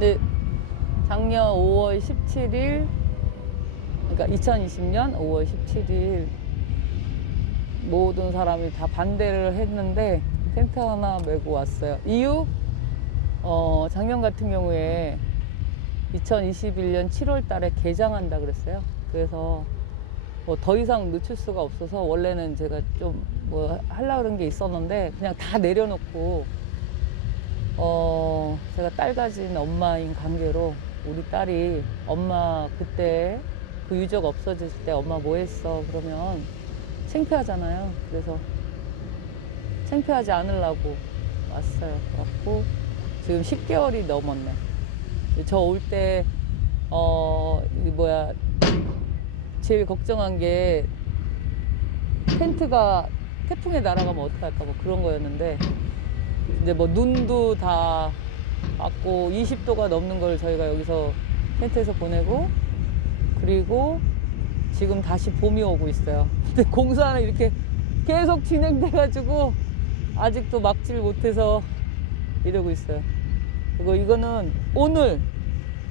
네, 작년 5월 17일, 그러니까 2020년 5월 17일 모든 사람이 다 반대를 했는데 텐트 하나 메고 왔어요. 이유? 작년 같은 경우에 2021년 7월 달에 개장한다 그랬어요. 그래서 뭐 더 이상 늦출 수가 없어서 원래는 제가 좀 뭐 하려고 그런 게 있었는데 그냥 다 내려놓고 제가 딸 가진 엄마인 관계로 우리 딸이 엄마 그때 그 유적 없어졌을 때 엄마 뭐 했어? 그러면 창피하잖아요. 그래서 창피하지 않으려고 왔어요. 왔고 지금 10개월이 넘었네. 저 올 때 제일 걱정한 게 텐트가 태풍에 날아가면 어떡할까 뭐 그런 거였는데 이제 뭐 눈도 다 왔고 20도가 넘는 걸 저희가 여기서 텐트에서 보내고 그리고 지금 다시 봄이 오고 있어요. 근데 공사는 이렇게 계속 진행돼가지고 아직도 막지를 못해서 이러고 있어요. 그리고 이거는 오늘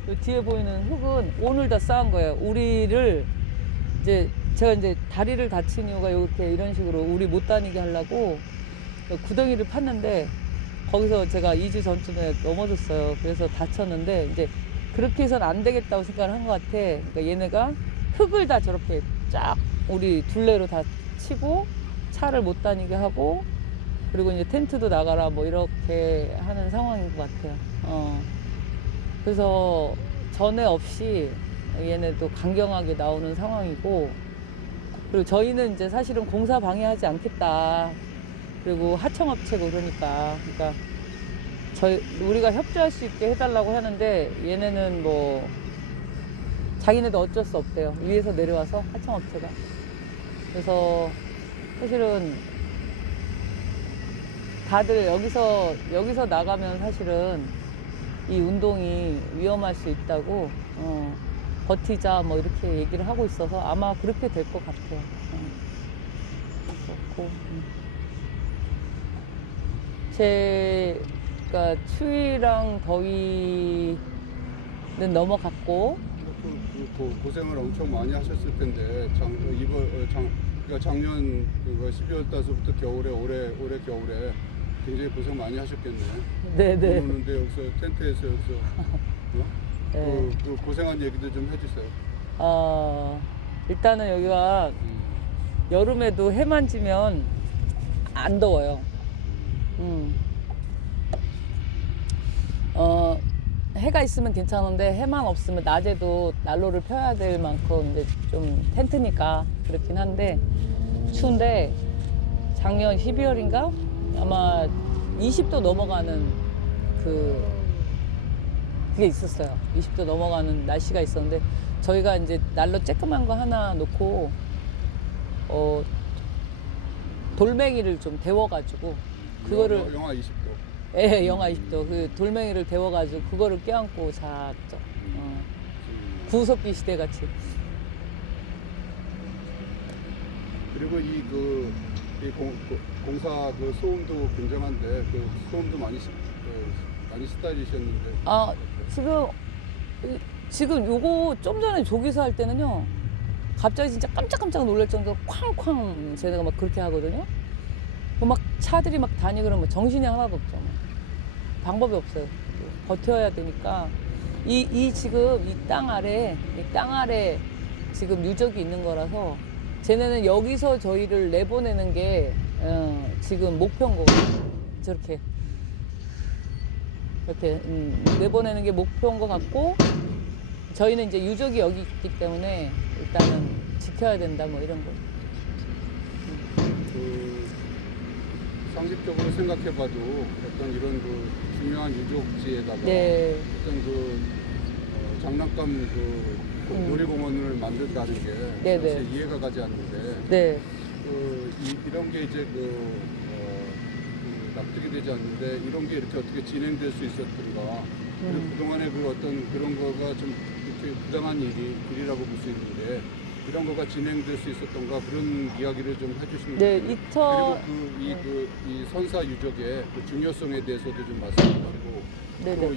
이 뒤에 보이는 흙은 오늘 다 쌓은 거예요. 우리를 제가 이제 다리를 다친 이유가 이렇게 이런 식으로 우리 못 다니게 하려고 구덩이를 팠는데 거기서 제가 2주 전쯤에 넘어졌어요. 그래서 다쳤는데 이제 그렇게 해서는 안 되겠다고 생각을 한 것 같아. 그러니까 얘네가 흙을 다 저렇게 쫙 우리 둘레로 다 치고 차를 못 다니게 하고 그리고 이제 텐트도 나가라 뭐 이렇게 하는 상황인 것 같아요. 그래서 전에 없이 얘네도 강경하게 나오는 상황이고 그리고 저희는 이제 사실은 공사 방해하지 않겠다. 그리고 하청업체고 그러니까 우리가 협조할 수 있게 해달라고 하는데 얘네는 뭐 자기네도 어쩔 수 없대요. 위에서 내려와서 하청업체가. 그래서 사실은 다들 여기서 나가면 사실은 이 운동이 위험할 수 있다고 버티자 뭐 이렇게 얘기를 하고 있어서 아마 그렇게 될 것 같아요. 그렇고 제가 추위랑 더위는 넘어갔고 고생을 엄청 많이 하셨을 텐데 그러니까 작년 12월 달서부터 겨울에 올해 겨울에 굉장히 고생 많이 하셨겠네. 네네. 오는데 여기서 텐트에서 네. 그 고생한 얘기도 좀 해주세요. 일단은 여기가 여름에도 해만 지면 안 더워요. 해가 있으면 괜찮은데 해만 없으면 낮에도 난로를 펴야 될 만큼 이제 좀 텐트니까 그렇긴 한데 추운데 작년 12월인가 아마 20도 넘어가는 그게 있었어요. 20도 넘어가는 날씨가 있었는데 저희가 이제 난로 쬐끄만 거 하나 놓고 돌멩이를 좀 데워가지고 그거를 영하 20도. 예, 영하 20도. 그 돌멩이를 데워가지고 그거를 껴안고 잤죠. 구석기 시대 같이. 그리고 이 공사 그 소음도 굉장한데 그 소음도 많이 시달리셨는데. 지금 요거 좀 전에 조기사 할 때는요. 갑자기 진짜 깜짝깜짝 놀랄 정도로 쾅쾅 쟤네가 막 그렇게 하거든요. 막 차들이 막 다니고 그러면 정신이 하나도 없죠. 방법이 없어요. 버텨야 되니까 지금 이 땅 아래 지금 유적이 있는 거라서 쟤네는 여기서 저희를 내보내는 게 지금 목표인 거거든요. 저렇게 이렇게 내보내는 게 목표인 것 같고 저희는 이제 유적이 여기 있기 때문에 일단은 지켜야 된다 뭐 이런 거. 상식적으로 생각해봐도 어떤 이런 중요한 유적지에다가 네. 어떤 장난감 놀이공원을 만든다는 게 네네. 사실 이해가 가지 않는데 네. 이런 게 이제 납득이 되지 않는데 이런 게 이렇게 어떻게 진행될 수 있었던가 그리고 그동안에 어떤 그런 거가 좀 이렇게 부당한 일이라고 볼 수 있는데 이런 거가 진행될 수 있었던가 그런 이야기를 좀 해주시면 네, 좋겠어요. 그리고 이 선사 유적의 그 중요성에 대해서도 좀 말씀해 주시고 네네. 또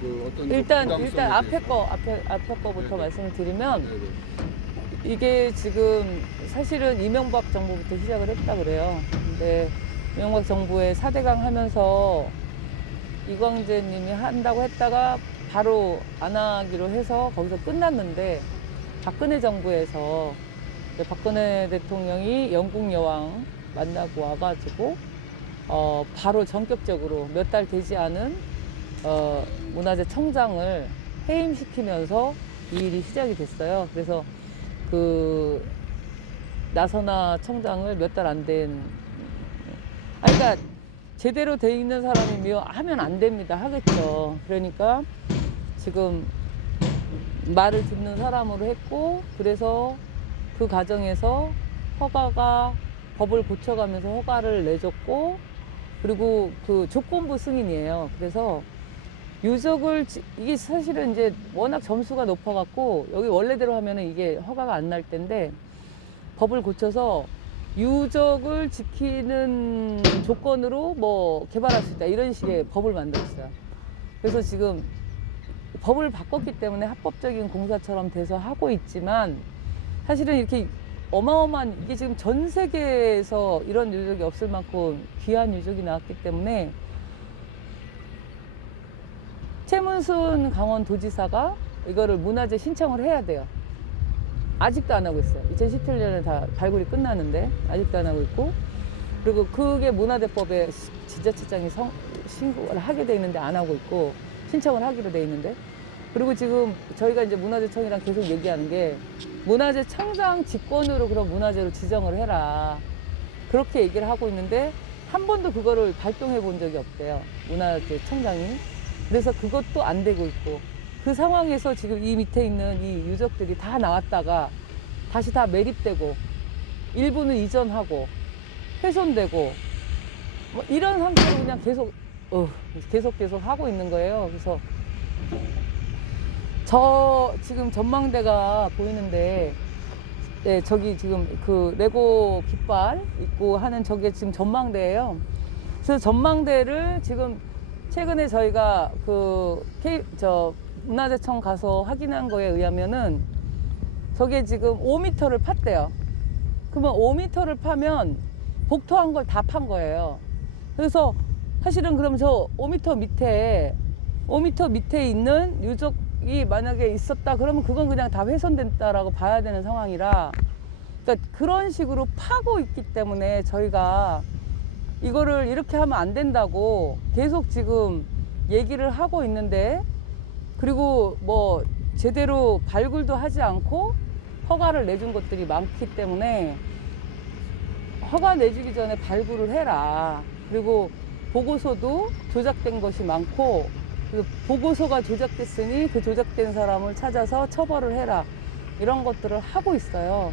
그 어떤 일단 부당성에 앞에 대해서. 앞에 거부터 네네. 말씀을 드리면 네네. 이게 지금 사실은 이명박 정부부터 시작을 했다 그래요. 근데 이명박 정부의 4대강 하면서 이광재 님이 한다고 했다가 바로 안 하기로 해서 거기서 끝났는데 박근혜 정부에서 박근혜 대통령이 영국 여왕 만나고 와가지고 바로 전격적으로 몇 달 되지 않은 문화재 청장을 해임시키면서 이 일이 시작이 됐어요. 그래서 그 나선아 청장을 몇 달 안 된, 그러니까 제대로 돼 있는 사람이 하면 안 됩니다. 하겠죠. 그러니까 지금 말을 듣는 사람으로 했고, 그래서 그 과정에서 허가가 법을 고쳐가면서 허가를 내줬고, 그리고 그 조건부 승인이에요. 그래서 유적을 이게 사실은 이제 워낙 점수가 높아갖고 여기 원래대로 하면은 이게 허가가 안 날 텐데 법을 고쳐서 유적을 지키는 조건으로 뭐 개발할 수 있다 이런 식의 법을 만들었어요. 그래서 지금 법을 바꿨기 때문에 합법적인 공사처럼 돼서 하고 있지만 사실은 이렇게 어마어마한 이게 지금 전 세계에서 이런 유적이 없을 만큼 귀한 유적이 나왔기 때문에 최문순 강원도지사가 이거를 문화재 신청을 해야 돼요. 아직도 안 하고 있어요. 2017년에 다 발굴이 끝나는데 아직도 안 하고 있고, 그리고 그게 문화재법에 지자체장이 신고를 하게 돼 있는데 안 하고 있고, 신청을 하기로 돼 있는데, 그리고 지금 저희가 이제 문화재청이랑 계속 얘기하는 게 문화재 청장 직권으로 그런 문화재로 지정을 해라, 그렇게 얘기를 하고 있는데 한 번도 그거를 발동해 본 적이 없대요, 문화재 청장이. 그래서 그것도 안 되고 있고, 그 상황에서 지금 이 밑에 있는 이 유적들이 다 나왔다가 다시 다 매립되고 일부는 이전하고 훼손되고 뭐 이런 상태로 그냥 계속 하고 있는 거예요. 그래서 저 지금 전망대가 보이는데, 네, 저기 지금 그 레고 깃발 있고 하는 저게 지금 전망대예요. 그래서 전망대를 지금 최근에 저희가 문화재청 가서 확인한 거에 의하면은 저게 지금 5m를 팠대요. 그러면 5m를 파면 복토한 걸 다 판 거예요. 그래서 사실은 그럼 저 5m 밑에 있는 유적이 만약에 있었다 그러면 그건 그냥 다 훼손됐다라고 봐야 되는 상황이라, 그러니까 그런 식으로 파고 있기 때문에 저희가 이거를 이렇게 하면 안 된다고 계속 지금 얘기를 하고 있는데, 그리고 뭐 제대로 발굴도 하지 않고 허가를 내준 것들이 많기 때문에 허가 내주기 전에 발굴을 해라. 그리고 보고서도 조작된 것이 많고, 그리고 보고서가 조작됐으니 그 조작된 사람을 찾아서 처벌을 해라. 이런 것들을 하고 있어요.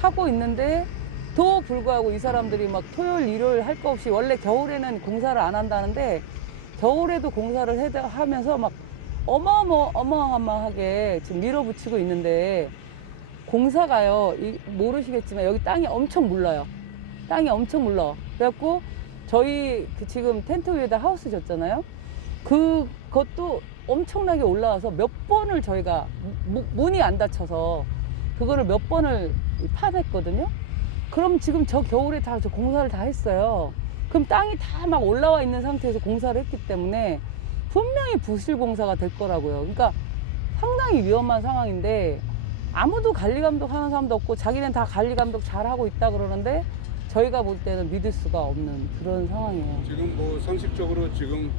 하고 있는데 또 불구하고 이 사람들이 막 토요일, 일요일 할 거 없이, 원래 겨울에는 공사를 안 한다는데 겨울에도 공사를 하면서 막 어마어마하게 지금 밀어붙이고 있는데, 공사가요, 모르시겠지만 여기 땅이 엄청 물러요. 땅이 엄청 물러. 그래갖고 저희 지금 텐트 위에다 하우스 졌잖아요. 그것도 엄청나게 올라와서 몇 번을 저희가 문이 안 닫혀서 그거를 몇 번을 파냈거든요. 그럼 지금 저 겨울에 다 저 공사를 다 했어요. 그럼 땅이 다 막 올라와 있는 상태에서 공사를 했기 때문에 분명히 부실 공사가 될 거라고요. 그러니까 상당히 위험한 상황인데 아무도 관리 감독하는 사람도 없고, 자기는 다 관리 감독 잘 하고 있다 그러는데 저희가 볼 때는 믿을 수가 없는 그런 상황이에요. 지금 뭐 상식적으로 지금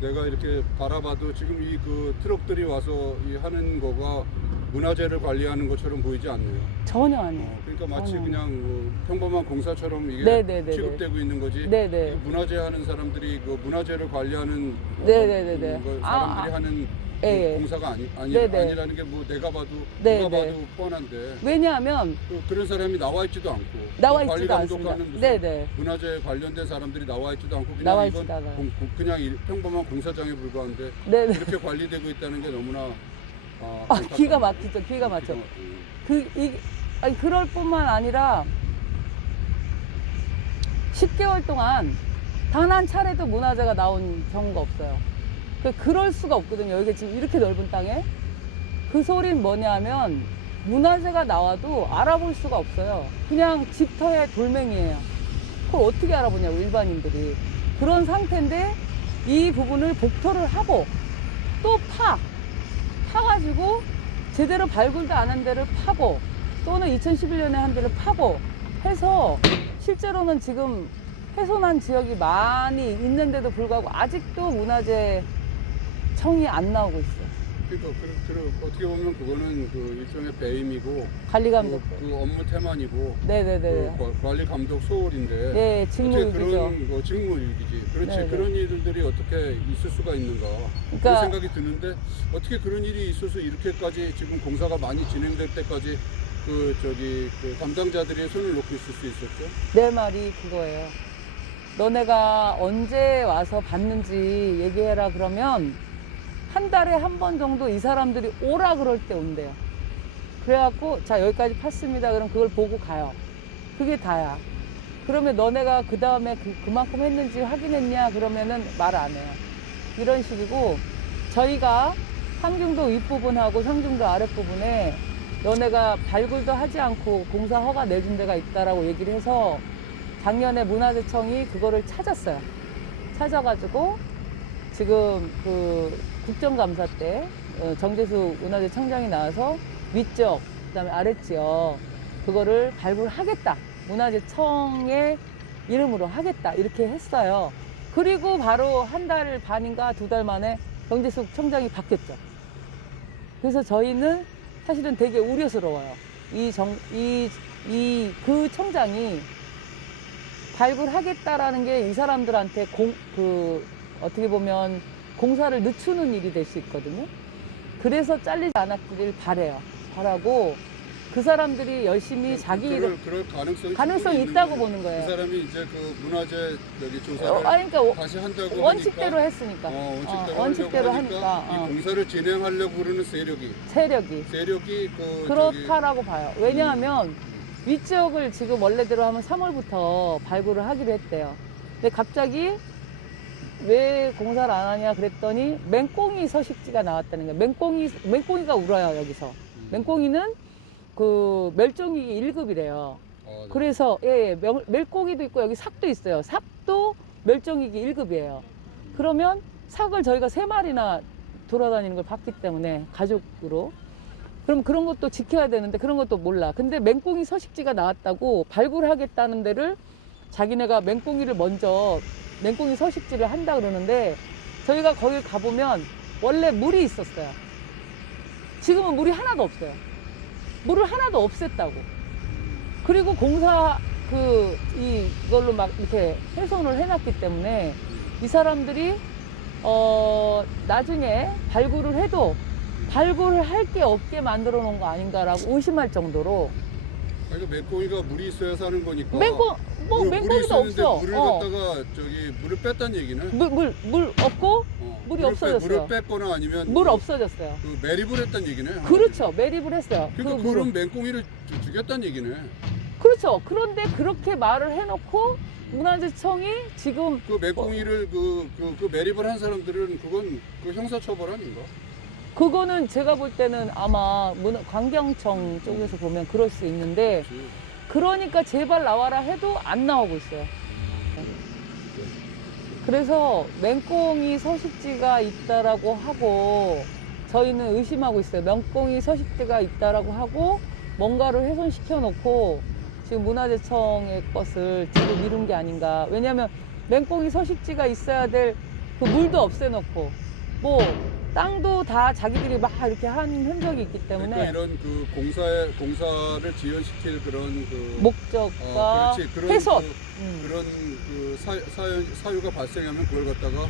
내가 이렇게 바라봐도 지금 이 그 트럭들이 와서 이 하는 거가 문화재를 관리하는 것처럼 보이지 않네요. 전혀 아니에요. 그러니까 마치 전혀. 그냥 뭐 평범한 공사처럼 이게 네네네네. 취급되고 있는 거지. 네네. 문화재 하는 사람들이 그 문화재를 관리하는 네네네네. 사람들이 하는 그 예, 예. 공사가 네네. 아니라는 게 뭐 내가 봐도 네네. 누가 봐도 뻔한데, 왜냐하면 그런 사람이 나와 있지도 않고, 나와 관리 있지도 않습니다. 감독하는 무슨 네네. 문화재 관련된 사람들이 나와 있지도 않고 그냥 나와 이건 있지도 않아요. 그냥 평범한 공사장에 불과한데 네네. 이렇게 관리되고 있다는 게 너무나 기가 막히죠. 기가 막혀. 아니, 그럴 뿐만 아니라 10개월 동안 단 한 차례도 문화재가 나온 경우가 없어요. 그럴 수가 없거든요. 여기 지금 이렇게 넓은 땅에. 그 소리는 뭐냐면 문화재가 나와도 알아볼 수가 없어요. 그냥 집터의 돌멩이에요. 그걸 어떻게 알아보냐고, 일반인들이. 그런 상태인데 이 부분을 복토를 하고 또 파가지고 제대로 발굴도 안 한 데를 파고 또는 2011년에 한 데를 파고 해서 실제로는 지금 훼손한 지역이 많이 있는데도 불구하고 아직도 문화재 청이 안 나오고 있어요. 그러니까 어떻게 보면 그거는 그 일종의 배임이고 관리감독. 그 업무 태만이고 네네네. 그 관리 감독 소홀인데 네, 어떻게 직무유기죠. 그런 직무유기지. 그렇지. 네네. 그런 일들이 어떻게 있을 수가 있는가. 그러니까- 그런 생각이 드는데 어떻게 그런 일이 있어서 이렇게까지 지금 공사가 많이 진행될 때까지 그 담당자들이 손을 놓고 있을 수 있었죠? 내 말이 그거예요. 너네가 언제 와서 봤는지 얘기해라 그러면 한 달에 한 번 정도 이 사람들이 오라 그럴 때 온대요. 그래갖고 자, 여기까지 팠습니다. 그럼 그걸 보고 가요. 그게 다야. 그러면 너네가 그 다음에 그만큼 했는지 확인했냐 그러면은 말 안 해요. 이런 식이고, 저희가 상중도 윗부분하고 상중도 아랫부분에 너네가 발굴도 하지 않고 공사 허가 내준 데가 있다라고 얘기를 해서 작년에 문화재청이 그거를 찾았어요. 찾아가지고 지금 그 국정감사 때 정재수 문화재청장이 나와서 위쪽, 그다음에 아랫지역 그거를 발굴하겠다. 문화재청의 이름으로 하겠다. 이렇게 했어요. 그리고 바로 한 달 반인가 2달 만에 정재수 청장이 바뀌었죠. 그래서 저희는 사실은 되게 우려스러워요. 그 청장이 발굴하겠다라는 게 이 사람들한테 어떻게 보면 공사를 늦추는 일이 될 수 있거든요. 그래서 잘리지 않았기를 바라고 그 사람들이 열심히 자기 일을 그럴 가능성이 가능성이 있는 있다고 거예요. 보는 거예요. 그 사람이 이제 그 문화재 조사를 그러니까 다시 한다고 원칙대로 하니까, 했으니까. 원칙대로 하니까. 이 공사를 진행하려고 그러는 세력이 세력이 그 그렇다라고 봐요. 왜냐하면 위쪽을 지금 원래대로 하면 3월부터 발굴을 하기로 했대요. 근데 갑자기 왜 공사를 안 하냐 그랬더니 맹꽁이 서식지가 나왔다는 거예요. 맹꽁이가 울어요, 여기서. 맹꽁이는 그 멸종위기 1급이래요. 네. 그래서 멜꽁이도 있고 여기 삭도 있어요. 삭도 멸종위기 1급이에요. 그러면 삭을 저희가 3마리나 돌아다니는 걸 봤기 때문에 가족으로, 그럼 그런 것도 지켜야 되는데 그런 것도 몰라. 근데 맹꽁이 서식지가 나왔다고 발굴하겠다는 데를 자기네가 맹꽁이 서식지를 한다 그러는데, 저희가 거기 가보면 원래 물이 있었어요. 지금은 물이 하나도 없어요. 물을 하나도 없앴다고. 그리고 공사 이걸로 막 이렇게 훼손을 해놨기 때문에 이 사람들이 나중에 발굴을 해도 발굴을 할 게 없게 만들어 놓은 거 아닌가라고 의심할 정도로. 아니, 맹꽁이가 물이 있어야 사는 거니까. 맹꽁이도 없어. 물을 갖다가 물을 뺐다는 얘기는. 물 없고 물이 없어졌어요. 물을 뺐거나 아니면 물 없어졌어요. 매립을 했다는 얘기네. 그렇죠. 매립을 했어요. 그러니까 그런 맹꽁이를 죽였다는 얘기네. 그렇죠. 그런데 그렇게 말을 해놓고 문화재청이 지금 그 맹꽁이를 그 매립을 한 사람들은 그건 그 형사처벌 아닌가? 그거는 제가 볼 때는 아마 관경청 쪽에서 보면 그럴 수 있는데, 그렇지. 그러니까 제발 나와라 해도 안 나오고 있어요. 그래서 맹꽁이 서식지가 있다라고 하고 저희는 의심하고 있어요. 맹꽁이 서식지가 있다라고 하고 뭔가를 훼손시켜 놓고 지금 문화재청의 것을 뒤로 미룬 게 아닌가. 왜냐하면 맹꽁이 서식지가 있어야 될 그 물도 없애놓고 뭐 땅도 다 자기들이 막 이렇게 한 흔적이 있기 때문에. 그러니까 이런 그 공사를 지연시킬 그런 그 목적과 그렇지. 그런 훼손. 그런 그 사유가 발생하면 그걸 갖다가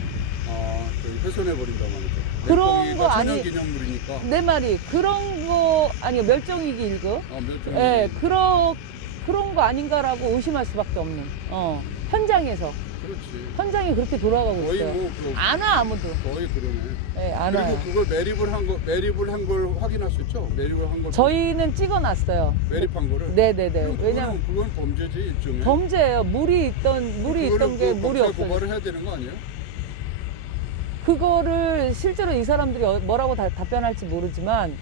훼손해 버린단 말이죠. 그런 거 아니. 천연기념물이니까. 내 말이 그런 거 아니요, 멸종위기 1급. 멸종위기. 예, 그런 거 아닌가라고 의심할 수밖에 없는. 현장에서. 그렇지. 현장이 그렇게 돌아가고 거의 있어요. 뭐 안 와 아무도. 거의 그러네. 네, 안 와요. 그리고 그걸 매립을 한 걸 확인하셨죠? 매립을 한 걸. 저희는 찍어놨어요. 매립한 거를. 네네네. 그럼 왜냐면 그건 범죄지 일종의. 범죄예요. 물이 있던 게 물이 없어요. 고발을 해야 되는 거 아니에요? 그거를 실제로 이 사람들이 뭐라고 답변할지 모르지만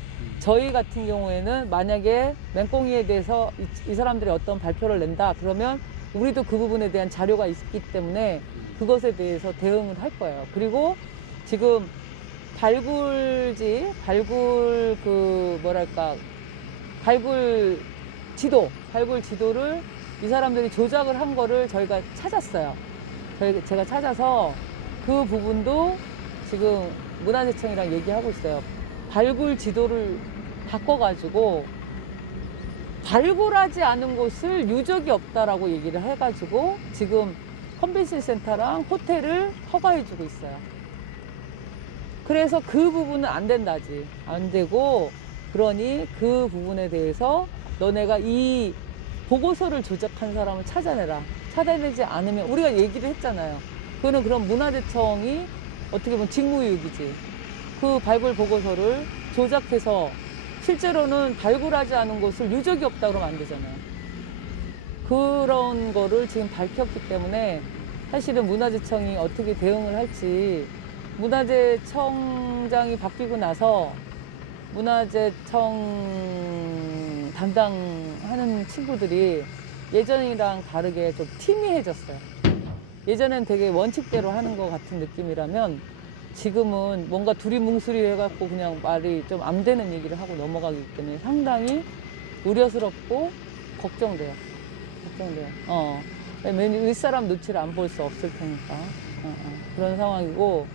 저희 같은 경우에는 만약에 맹꽁이에 대해서 이 사람들이 어떤 발표를 낸다 그러면 우리도 그 부분에 대한 자료가 있기 때문에 그것에 대해서 대응을 할 거예요. 그리고 지금 발굴 지도를 이 사람들이 조작을 한 거를 저희가 찾았어요. 제가 찾아서 그 부분도 지금 문화재청이랑 얘기하고 있어요. 발굴 지도를 바꿔가지고 발굴하지 않은 곳을 유적이 없다라고 얘기를 해가지고 지금 컨벤션 센터랑 호텔을 허가해주고 있어요. 그래서 그 부분은 안 된다지. 안 되고, 그러니 그 부분에 대해서 너네가 이 보고서를 조작한 사람을 찾아내라. 찾아내지 않으면 우리가 얘기를 했잖아요. 그거는 그럼 문화재청이 어떻게 보면 직무유기지. 그 발굴 보고서를 조작해서 실제로는 발굴하지 않은 곳을 유적이 없다 그러면 안 되잖아요. 그런 거를 지금 밝혔기 때문에 사실은 문화재청이 어떻게 대응을 할지 문화재청장이 바뀌고 나서 문화재청 담당하는 친구들이 예전이랑 다르게 좀 팀이해졌어요. 예전엔 되게 원칙대로 하는 것 같은 느낌이라면 지금은 뭔가 두리뭉술이 해갖고 그냥 말이 좀 안 되는 얘기를 하고 넘어가기 때문에 상당히 우려스럽고 걱정돼요. 윗사람 눈치를 안 볼 수 없을 테니까. 그런 상황이고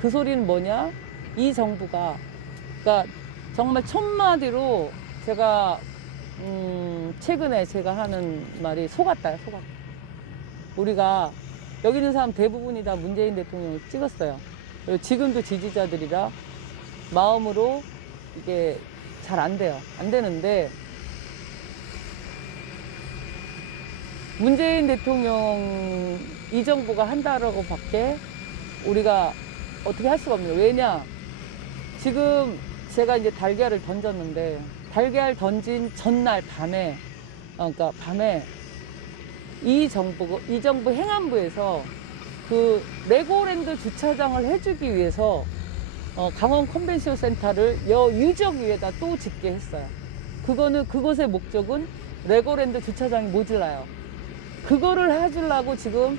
그 소리는 뭐냐? 이 정부가 그러니까 정말 첫마디로 제가 최근에 제가 하는 말이 속았다요. 우리가 여기 있는 사람 대부분이 다 문재인 대통령을 찍었어요. 그리고 지금도 지지자들이라 마음으로 이게 잘 안 돼요. 안 되는데 문재인 대통령 이 정부가 한다라고 밖에 우리가 어떻게 할 수가 없네요. 왜냐? 지금 제가 이제 달걀을 던졌는데 달걀 던진 전날 밤에 그러니까 밤에 이 정부 행안부에서 그 레고랜드 주차장을 해주기 위해서 강원 컨벤션 센터를 유적 위에다 또 짓게 했어요. 그것의 목적은 레고랜드 주차장이 모자라요. 그거를 해주려고 지금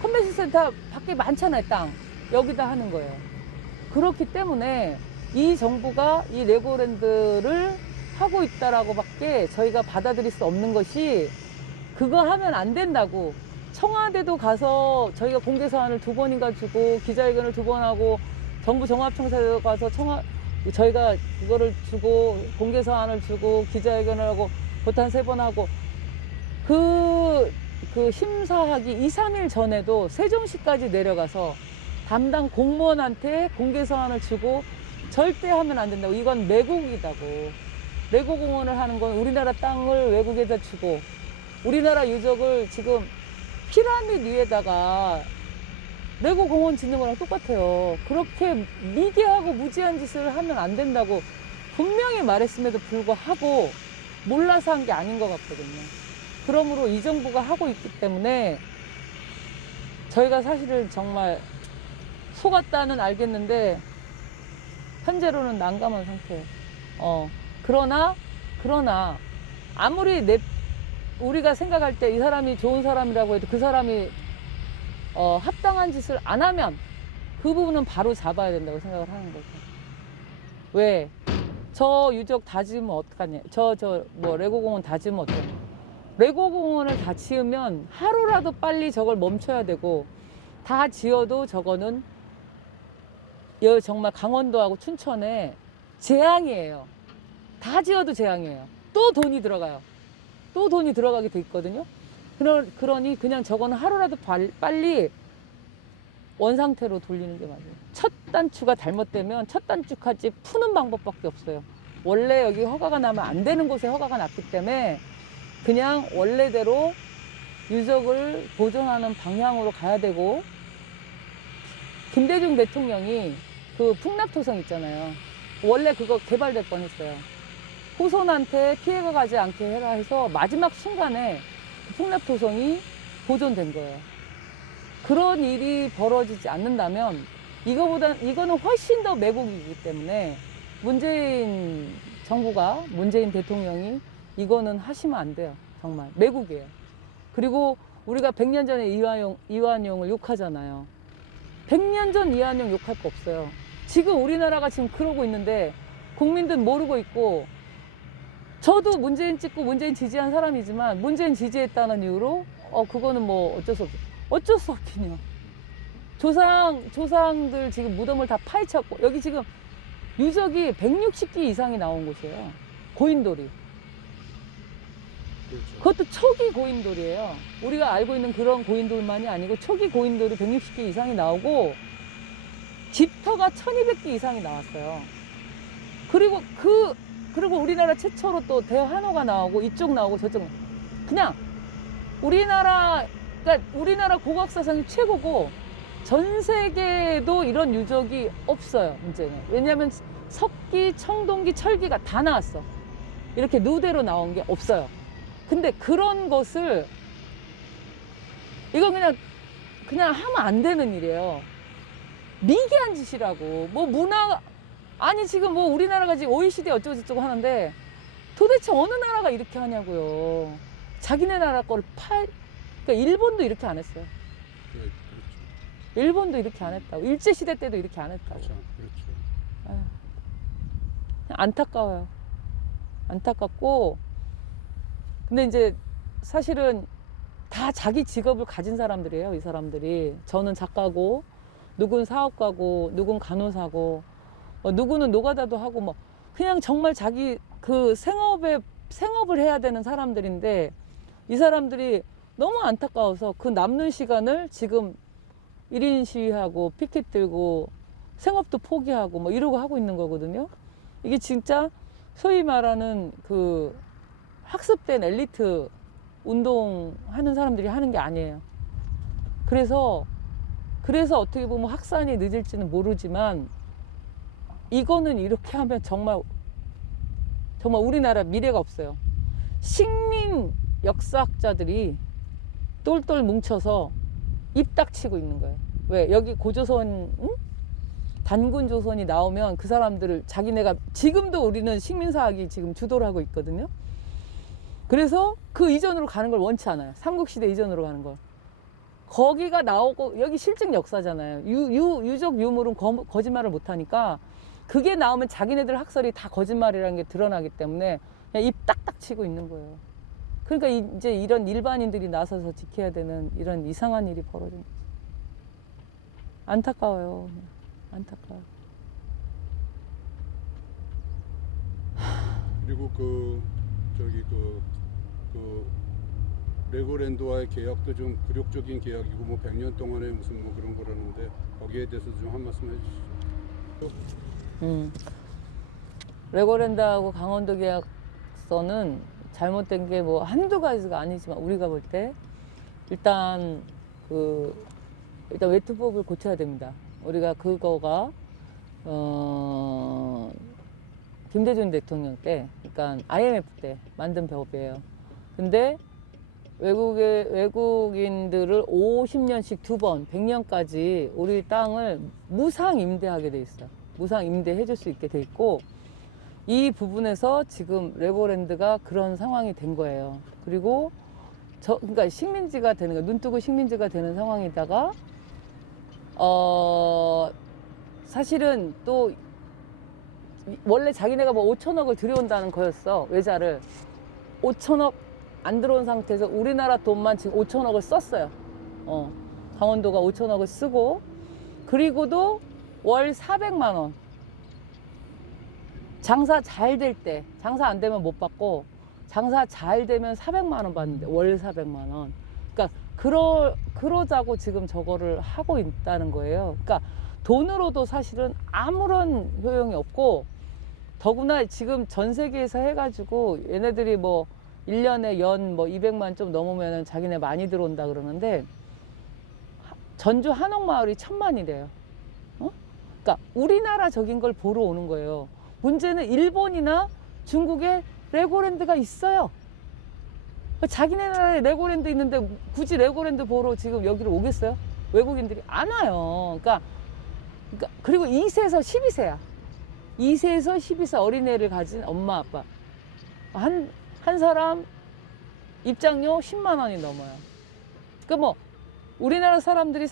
컨벤션 센터 밖에 많잖아요, 땅. 여기다 하는 거예요. 그렇기 때문에 이 정부가 이 레고랜드를 하고 있다라고 밖에 저희가 받아들일 수 없는 것이 그거 하면 안 된다고. 청와대도 가서 저희가 공개사안을 2번인가 주고 기자회견을 2번 하고 정부 종합청사에도 가서 저희가 그거를 주고 공개사안을 주고 기자회견을 하고 보탄 3번 하고 그 심사하기 2, 3일 전에도 세종시까지 내려가서 담당 공무원한테 공개사안을 주고 절대 하면 안 된다고. 이건 매국이다고. 레고공원을 하는 건 우리나라 땅을 외국에다 주고 우리나라 유적을 지금 피라미드 위에다가 레고공원 짓는 거랑 똑같아요. 그렇게 미개하고 무지한 짓을 하면 안 된다고 분명히 말했음에도 불구하고 몰라서 한 게 아닌 것 같거든요. 그러므로 이 정부가 하고 있기 때문에 저희가 사실은 정말 속았다는 알겠는데 현재로는 난감한 상태예요. 그러나 아무리 우리가 생각할 때 이 사람이 좋은 사람이라고 해도 그 사람이 합당한 짓을 안 하면 그 부분은 바로 잡아야 된다고 생각을 하는 거죠. 왜? 저 유적 다 지으면 어떡하냐. 레고공원 다 지으면 어떡하냐. 레고공원을 다 지으면 하루라도 빨리 저걸 멈춰야 되고 다 지어도 저거는 정말 강원도하고 춘천에 재앙이에요. 다 지어도 재앙이에요. 또 돈이 들어가요. 또 돈이 들어가게 돼 있거든요. 그러니 그냥 저거는 하루라도 빨리 원상태로 돌리는 게 맞아요. 첫 단추가 잘못되면 첫 단추까지 푸는 방법밖에 없어요. 원래 여기 허가가 나면 안 되는 곳에 허가가 났기 때문에 그냥 원래대로 유적을 보존하는 방향으로 가야 되고, 김대중 대통령이 그 풍납토성 있잖아요. 원래 그거 개발될 뻔했어요. 후손한테 피해가 가지 않게 해라 해서 마지막 순간에 풍납토성이 보존된 거예요. 그런 일이 벌어지지 않는다면 이거는 훨씬 더 매국이기 때문에 문재인 정부가, 문재인 대통령이 이거는 하시면 안 돼요. 정말 매국이에요. 그리고 우리가 100년 전에 이완용을 욕하잖아요. 100년 전 이완용 욕할 거 없어요. 지금 우리나라가 지금 그러고 있는데 국민들 모르고 있고, 저도 문재인 찍고 문재인 지지한 사람이지만 문재인 지지했다는 이유로 그거는 뭐 어쩔 수 없긴요. 조상들 지금 무덤을 다 파헤쳤고, 여기 지금 유적이 160기 이상이 나온 곳이에요. 고인돌이. 그렇죠. 그것도 초기 고인돌이에요. 우리가 알고 있는 그런 고인돌만이 아니고 초기 고인돌이 160기 이상이 나오고, 집터가 1200기 이상이 나왔어요. 그리고 우리나라 최초로 또 대한호가 나오고, 이쪽 나오고 저쪽 나오고. 그냥 그러니까 우리나라 고고학사상이 최고고, 전 세계에도 이런 유적이 없어요, 문제는. 왜냐하면 석기, 청동기, 철기가 다 나왔어. 이렇게 누대로 나온 게 없어요. 근데 그런 것을, 이건 그냥 하면 안 되는 일이에요. 미개한 짓이라고. 아니 지금 뭐 우리나라가 지금 OECD 어쩌고저쩌고 하는데 도대체 어느 나라가 이렇게 하냐고요. 자기네 나라 거를 그러니까 일본도 이렇게 안 했어요. 네, 그렇죠. 일본도 이렇게 안 했다고. 일제시대 때도 이렇게 안 했다고. 그렇죠. 그렇죠. 아유, 그냥 안타까워요. 안타깝고, 근데 이제 사실은 다 자기 직업을 가진 사람들이에요, 이 사람들이. 저는 작가고, 누군 사업가고, 누군 간호사고, 누구는 노가다도 하고, 뭐 그냥 정말 자기 그 생업을 해야 되는 사람들인데, 이 사람들이 너무 안타까워서 그 남는 시간을 지금 1인 시위하고 피켓 들고 생업도 포기하고 뭐 이러고 하고 있는 거거든요. 이게 진짜 소위 말하는 그 학습된 엘리트 운동하는 사람들이 하는 게 아니에요. 그래서 어떻게 보면 확산이 늦을지는 모르지만, 이거는 이렇게 하면 정말 우리나라 미래가 없어요. 식민 역사학자들이 똘똘 뭉쳐서 입 닥치고 있는 거예요. 왜? 여기 고조선, 응? 단군 조선이 나오면 그 사람들을 자기네가, 지금도 우리는 식민사학이 지금 주도를 하고 있거든요. 그래서 그 이전으로 가는 걸 원치 않아요. 삼국시대 이전으로 가는 걸. 거기가 나오고, 여기 실증 역사잖아요. 유적 유물은 거짓말을 못하니까, 그게 나오면 자기네들 학설이 다 거짓말이라는 게 드러나기 때문에 그냥 입 딱딱 치고 있는 거예요. 그러니까 이제 이런 일반인들이 나서서 지켜야 되는 이런 이상한 일이 벌어진 거지. 안타까워요. 안타까워. 그리고 레고랜드와의 계약도 좀 굴욕적인 계약이고, 뭐 100년 동안에 무슨 뭐 그런 거라는데, 거기에 대해서 좀 한 말씀 해주시죠. 레고랜드하고 강원도 계약서는 잘못된 게 뭐 한두 가지가 아니지만, 우리가 볼 때 일단 외투법을 고쳐야 됩니다. 우리가 그거가 김대중 대통령 때, 그러니까 IMF 때 만든 법이에요. 근데 외국인들을 50년씩 2번, 100년까지 우리 땅을 무상 임대하게 돼 있어요. 무상 임대해 줄 수 있게 돼 있고, 이 부분에서 지금 레고랜드가 그런 상황이 된 거예요. 그리고 그러니까 식민지가 되는 거예요. 눈뜨고 식민지가 되는 상황이다가, 사실은 또 원래 자기네가 뭐 5천억을 들여온다는 거였어. 외자를 5천억 안 들어온 상태에서 우리나라 돈만 지금 5천억을 썼어요. 강원도가 5천억을 쓰고, 그리고도 월 400만 원. 장사 잘 될 때, 장사 안 되면 못 받고, 장사 잘 되면 400만 원 받는데, 월 400만 원. 그러니까 그러자고 지금 저거를 하고 있다는 거예요. 그러니까 돈으로도 사실은 아무런 효용이 없고, 더구나 지금 전 세계에서 해가지고 얘네들이 뭐 1년에 연 뭐 200만 좀 넘으면 자기네 많이 들어온다 그러는데 전주 한옥마을이 1000만이래요. 어? 그러니까 우리나라 적인 걸 보러 오는 거예요. 문제는 일본이나 중국에 레고랜드가 있어요. 자기네 나라에 레고랜드 있는데 굳이 레고랜드 보러 지금 여기로 오겠어요? 외국인들이 안 와요. 그러니까 그리고 2세에서 12세야. 2세에서 12세 어린애를 가진 엄마 아빠 한 사람 입장료 10만 원이 넘어요. 그러니까 뭐 우리나라 사람들이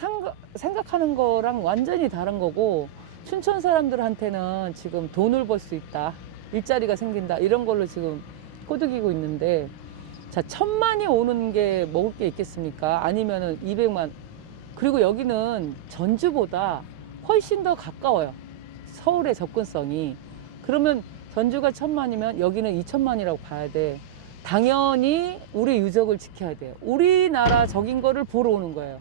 생각하는 거랑 완전히 다른 거고, 춘천 사람들한테는 지금 돈을 벌 수 있다, 일자리가 생긴다, 이런 걸로 지금 꼬드기고 있는데, 자, 1000만이 오는 게 먹을 게 있겠습니까? 아니면은 200만. 그리고 여기는 전주보다 훨씬 더 가까워요. 서울의 접근성이. 그러면 전주가 1000만이면 여기는 2000만이라고 봐야 돼. 당연히 우리 유적을 지켜야 돼요. 우리나라 적인 거를 보러 오는 거예요.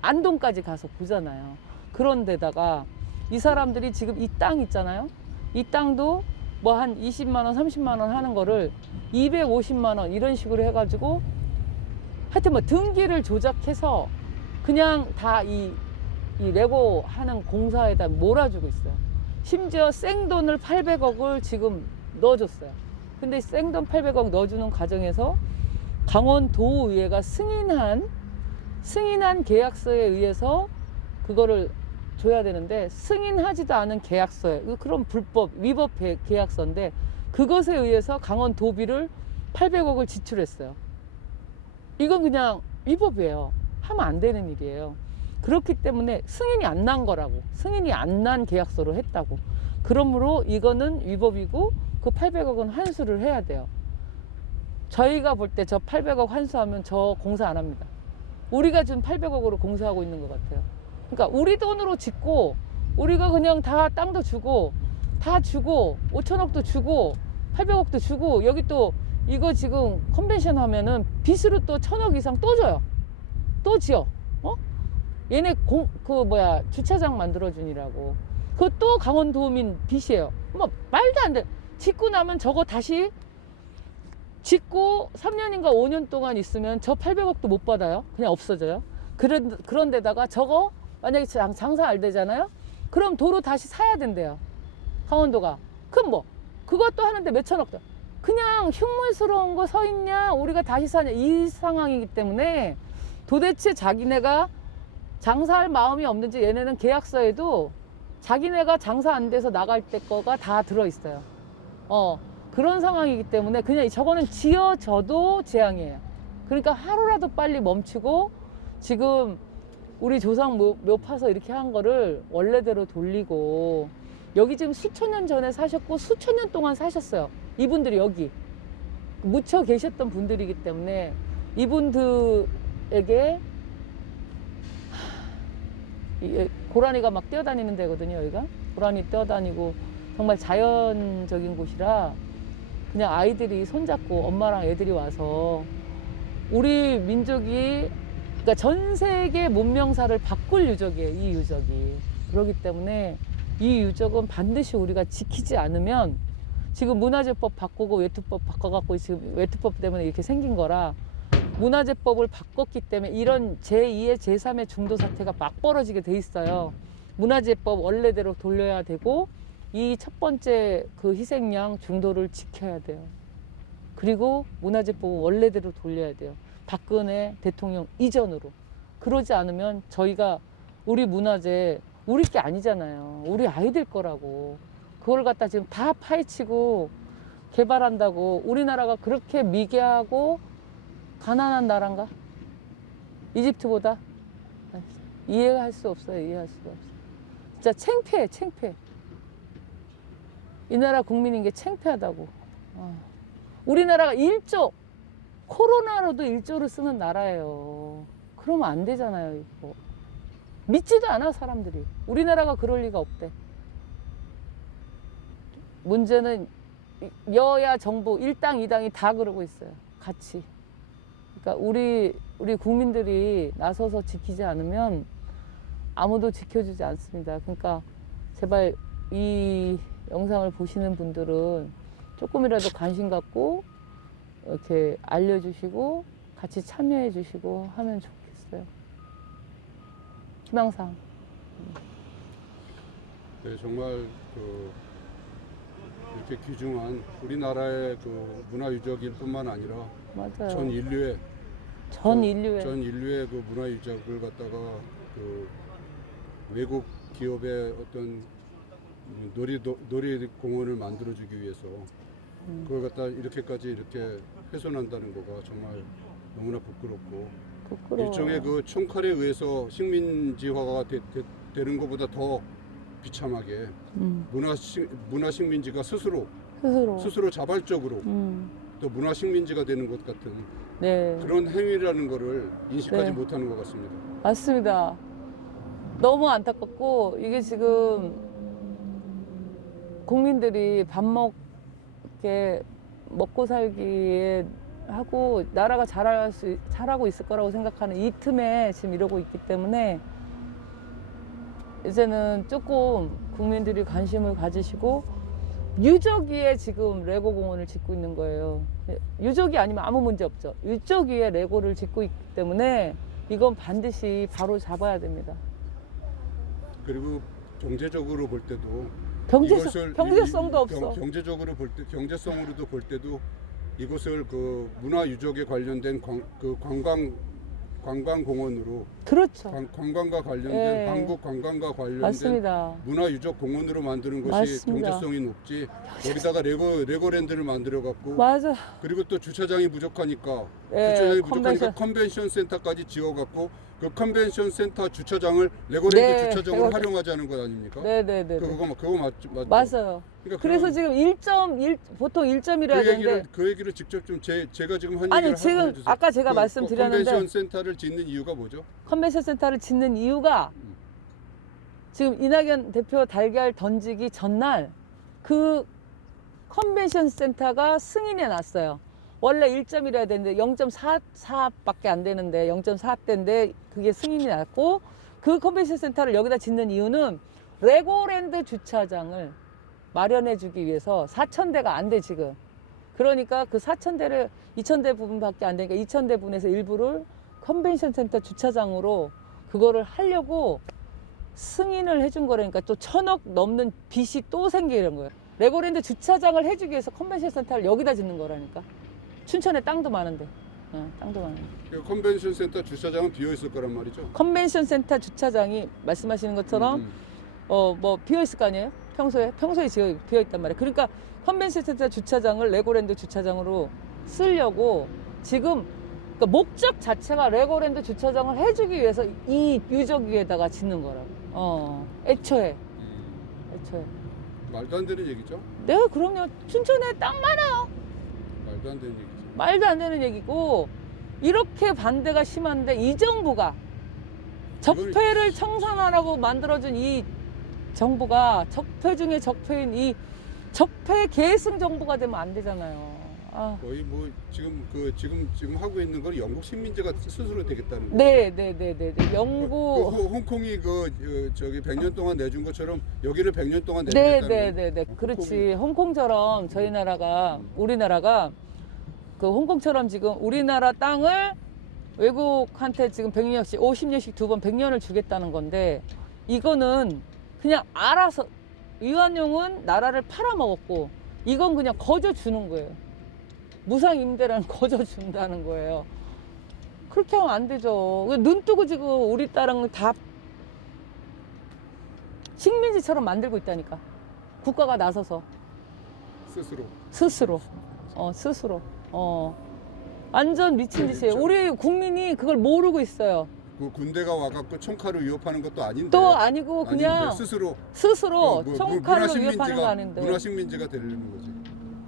안동까지 가서 보잖아요. 그런데다가 이 사람들이 지금 이 땅 있잖아요. 이 땅도 뭐 한 20만 원, 30만 원 하는 거를 250만 원 이런 식으로 해가지고 하여튼 뭐 등기를 조작해서 그냥 다 이 레고 하는 공사에다 몰아주고 있어요. 심지어 생돈을 800억을 지금 넣어줬어요. 근데 생돈 800억 넣어주는 과정에서 강원도의회가 승인한 계약서에 의해서 그거를 줘야 되는데, 승인하지도 않은 계약서에, 그런 위법 계약서인데 그것에 의해서 강원도비를 800억을 지출했어요. 이건 그냥 위법이에요. 하면 안 되는 일이에요. 그렇기 때문에 승인이 안 난 거라고. 승인이 안 난 계약서로 했다고. 그러므로 이거는 위법이고 그 800억은 환수를 해야 돼요. 저희가 볼 때 저 800억 환수하면 저 공사 안 합니다. 우리가 지금 800억으로 공사하고 있는 것 같아요. 그러니까 우리 돈으로 짓고, 우리가 그냥 다 땅도 주고 다 주고 5천억도 주고 800억도 주고, 여기 또 이거 지금 컨벤션 하면은 빚으로 또 1000억 이상 또 줘요. 또 지어. 얘네 주차장 만들어주니라고. 그것도 강원도민 빚이에요. 뭐 말도 안 돼. 짓고 나면 저거 다시 짓고 3년인가 5년 동안 있으면 저 800억도 못 받아요. 그냥 없어져요. 그런 데다가 저거 만약에 장사 안 되잖아요. 그럼 도로 다시 사야 된대요. 강원도가. 그럼 뭐 그것도 하는데 몇천억도. 그냥 흉물스러운 거 서 있냐, 우리가 다시 사냐, 이 상황이기 때문에 도대체 자기네가 장사할 마음이 없는지, 얘네는 계약서에도 자기네가 장사 안 돼서 나갈 때 거가 다 들어있어요. 그런 상황이기 때문에 그냥 저거는 지어져도 재앙이에요. 그러니까 하루라도 빨리 멈추고, 지금 우리 조상 묘 파서 이렇게 한 거를 원래대로 돌리고, 여기 지금 수천 년 전에 사셨고 수천 년 동안 사셨어요. 이분들이 여기 묻혀 계셨던 분들이기 때문에 이분들에게 고라니가 막 뛰어다니는 데거든요. 여기가 고라니 뛰어다니고 정말 자연적인 곳이라, 그냥 아이들이 손잡고 엄마랑 애들이 와서 우리 민족이, 그러니까 전 세계 문명사를 바꿀 유적이에요. 이 유적이. 그렇기 때문에 이 유적은 반드시 우리가 지키지 않으면, 지금 문화재법 바꾸고 외투법 바꿔갖고 지금 외투법 때문에 이렇게 생긴 거라, 문화재법을 바꿨기 때문에 이런 제2의 제3의 중도 사태가 막 벌어지게 돼 있어요. 문화재법 원래대로 돌려야 되고, 이 첫 번째 그 희생양 중도를 지켜야 돼요. 그리고 문화재법은 원래대로 돌려야 돼요. 박근혜 대통령 이전으로. 그러지 않으면 저희가 우리 문화재 우리 게 아니잖아요. 우리 아이들 거라고. 그걸 갖다 지금 다 파헤치고 개발한다고. 우리나라가 그렇게 미개하고 가난한 나라인가? 이집트보다? 이해할 수 없어요. 이해할 수가 없어요. 진짜 창피해, 창피해. 이 나라 국민인 게 창피하다고. 우리나라가 1조, 코로나로도 1조를 쓰는 나라예요. 그러면 안 되잖아요, 이거. 믿지도 않아, 사람들이. 우리나라가 그럴 리가 없대. 문제는 여야 정부, 일당, 이당이 다 그러고 있어요. 같이. 그러니까 우리 국민들이 나서서 지키지 않으면 아무도 지켜주지 않습니다. 그러니까 제발 이 영상을 보시는 분들은 조금이라도 관심 갖고 이렇게 알려주시고 같이 참여해주시고 하면 좋겠어요. 희망사항. 네, 정말 이렇게 귀중한 우리나라의 문화유적일 뿐만 아니라 맞아요. 전 인류의 전 인류의 그 문화유적을 갖다가 외국 기업의 어떤 놀이공원을 만들어주기 위해서 그걸 갖다 이렇게까지 이렇게 훼손한다는 거가 정말 너무나 부끄럽고 부끄러워. 일종의 그 총칼에 의해서 식민지화가 되는 것보다 더 비참하게 문화 식민지가 스스로 자발적으로 또 문화 식민지가 되는 것 같은 네. 그런 행위라는 거를 인식하지 네. 못하는 것 같습니다. 맞습니다. 너무 안타깝고 이게 지금 국민들이 먹고 살기에 하고 나라가 잘하고 있을 거라고 생각하는 이 틈에 지금 이러고 있기 때문에 이제는 조금 국민들이 관심을 가지시고 유적 위에 지금 레고 공원을 짓고 있는 거예요. 유적이 아니면 아무 문제 없죠. 유적 위에 레고를 짓고 있기 때문에 이건 반드시 바로 잡아야 됩니다. 그리고 경제적으로 볼 때도 경제성도 없어. 경제적으로 볼 때 경제성으로도 볼 때도 이곳을 그 문화 유적에 관련된 관광 공원으로 그렇죠. 관광과 관련된 예. 한국 관광과 관련된 맞습니다. 문화 유적 공원으로 만드는 것이 맞습니다. 경제성이 높지. 여기다가 레고랜드를 만들어 갖고 맞아. 그리고 또 주차장이 부족하니까 예, 컨벤션 센터까지 지어 갖고 그 컨벤션 센터 주차장을 레고랜드 네, 주차장으로 활용하자는 것 아닙니까? 네네네. 그거 맞죠? 맞아요. 그러니까 그래서 지금 1.1 보통 1점이라 되는데 그 얘기를 직접 좀 제가 지금 한 아니 얘기를 지금 해주세요. 아까 제가 말씀드렸는데 컨벤션 센터를 짓는 이유가 뭐죠? 컨벤션 센터를 짓는 이유가 지금 이낙연 대표 달걀 던지기 전날 그 컨벤션 센터가 승인이 났어요. 원래 1점이라 되는데 0.44밖에 안 되는데 0.4대인데 그게 승인이 났고 그 컨벤션 센터를 여기다 짓는 이유는 레고랜드 주차장을 마련해 주기 위해서 4,000대가 안 돼 지금. 그러니까 그 4,000대를 2,000대 부분밖에 안 되니까 2,000대 분에서 일부를 컨벤션 센터 주차장으로 그거를 하려고 승인을 해준 거라니까 또 1,000억 넘는 빚이 또 생기는 거예요. 레고랜드 주차장을 해주기 위해서 컨벤션 센터를 여기다 짓는 거라니까. 춘천에 땅도 많은데. 땅도 많은데. 그 컨벤션 센터 주차장은 비어 있을 거란 말이죠. 컨벤션 센터 주차장이 말씀하시는 것처럼 뭐 비어 있을 거 아니에요? 평소에 비어 있단 말이에요. 그러니까 컨벤션 센터 주차장을 레고랜드 주차장으로 쓰려고 지금 그러니까 목적 자체가 레고랜드 주차장을 해주기 위해서 이 유적 위에다가 짓는 거라고. 애초에. 말도 안 되는 얘기죠. 네, 그럼요. 춘천에 땅 많아요. 말도 안 되는 얘기죠. 말도 안 되는 얘기고 이렇게 반대가 심한데 이 정부가 적폐를 청산하라고 만들어준 이 정부가 적폐 중에 적폐인 이 적폐 계승 정부가 되면 안 되잖아요. 거의 뭐 지금 하고 있는 건 영국 식민지가 스스로 되겠다는 거죠. 네. 영국. 홍콩이 저기 100년 동안 내준 것처럼 여기를 100년 동안 내주겠다는 네. 그렇지. 홍콩처럼 우리나라가 그 홍콩처럼 지금 우리나라 땅을 외국한테 지금 100년씩 50년씩 두 번 100년을 주겠다는 건데 이거는 그냥 알아서 이완용은 나라를 팔아먹었고 이건 그냥 거저 주는 거예요. 무상 임대라는 거저 준다는 거예요. 그렇게 하면 안 되죠. 눈 뜨고 지금 우리 땅을 다 식민지처럼 만들고 있다니까. 국가가 나서서 스스로. 완전 미친 짓이에요. 우리 국민이 그걸 모르고 있어요. 그 군대가 와갖고 총칼로 위협하는 것도 아닌데. 또 아니고 그냥 스스로 총칼로 위협하는 거 아닌데. 문화 식민지가 되려는 거지.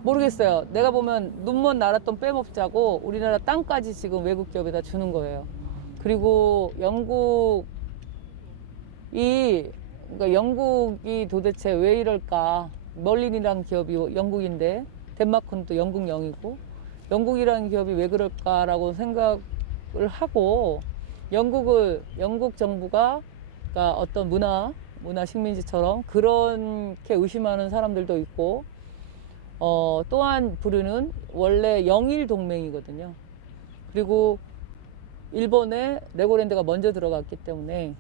모르겠어요. 내가 보면 눈먼 나라 돈 빼먹자고 우리나라 땅까지 지금 외국 기업에다 주는 거예요. 그리고 영국이 도대체 왜 이럴까? 멀린이라는 기업이 영국인데 덴마크는 또 영국령이고 영국이라는 기업이 왜 그럴까라고 생각을 하고 영국 정부가 그러니까 어떤 문화 식민지처럼 그렇게 의심하는 사람들도 있고 또한 부르는 원래 영일 동맹이거든요. 그리고 일본에 레고랜드가 먼저 들어갔기 때문에